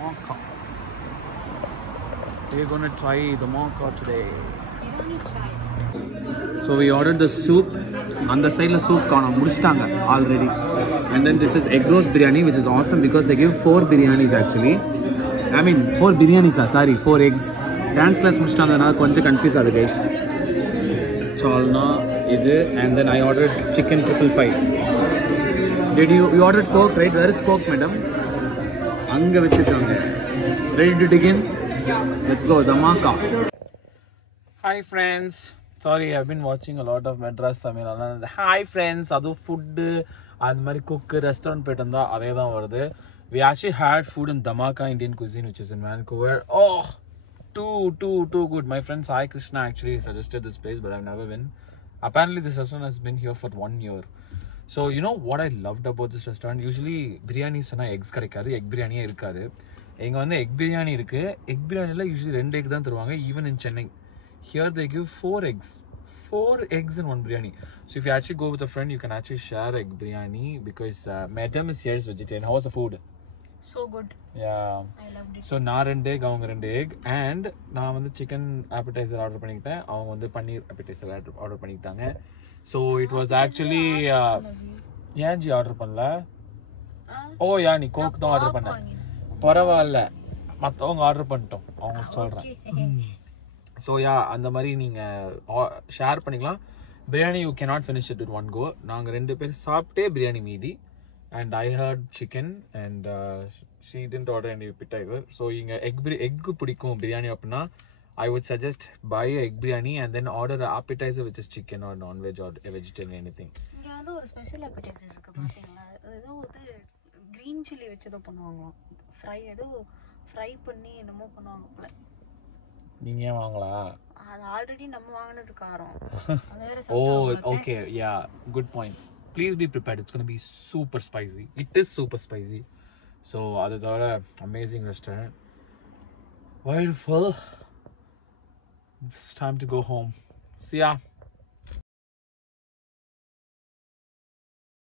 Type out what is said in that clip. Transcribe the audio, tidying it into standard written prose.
Dhamaka. We're gonna try Dhamaka today. So we ordered the soup. On the side, the soup kaana mudistanga already. And then this is egg roast biryani, which is awesome because they give 4 biryanis actually. I mean 4 biryanis, sorry, 4 eggs. Dance class mudistanga na konja confuse adu guys. Chalna idu, and then I ordered chicken 555. Did you ordered Coke, right? Where is Coke, madam? Anga vechirukanga. Ready to dig in? Let's go, Dhamaka. Hi friends. Sorry, I've been watching a lot of Madras Samil. Hi friends, adu food and mari cook restaurant petanda adhe varudhu. We actually had food in Dhamaka Indian cuisine, which is in Vancouver. Oh, too good. My friend Sai Krishna actually suggested this place, but I've never been. Apparently this restaurant has been here for 1 year. So you know what I loved about this restaurant? Usually biryani sonna eggs kadikadu, egg biryani irukadu. Enga vande egg biryani irukku. Egg biryani la usually 2 egg dhaan tharuvaanga, even in Chennai. Here they give 4 eggs. 4 eggs in one biryani. So if you actually go with a friend, you can actually share egg biryani because Madam is here is vegetarian. How was the food? So good. Yeah. I loved it. So நான் 2 egg, அவங்க 2 egg, and நான் வந்து chicken appetizer order பண்ணிக்கிட்டேன், அவங்க வந்து பன்னீர் appetizer order பண்ணிக்கிட்டாங்க. So it was actually ஏன் G order பண்ணல? ஓ யா நீ கோக் தான் ஆர்டர் பண்ண. பரவாயில்ல, மற்றவங்க ஆர்டர் பண்ணிட்டோம், அவங்க சொல்கிறேன். ஸோ யா அந்த மாதிரி நீங்கள் ஷேர் பண்ணிக்கலாம். Biryani you cannot finish it with one go. நாங்கள் 2 பேர் சாப்பிட்டே பிரியாணி மீதி. And I heard chicken and she didn't order any appetizer. So இங்கே egg பிடிக்கும் பிரியாணி அப்படின்னா I would suggest buy a egg biryani and then order an appetizer which is chicken or non-veg or vegetarian anything. இங்க வந்து ஒரு special appetizer இருக்கு பாத்தீங்களா? ஏதோ ஒரு green chili வச்சு ஏதோ பண்ணுவாங்களாம். ஃப்ரை பண்ணி என்னமோ பண்ணுவாங்க போல. நீங்க ஏன் வாங்கலா? அது ஆல்ரெடி நம்ம வாங்குனது காரம். Oh, okay, yeah, good point. Please be prepared. It's going to be super spicy. It is super spicy. So, that's an amazing restaurant. While full, it's time to go home. See ya.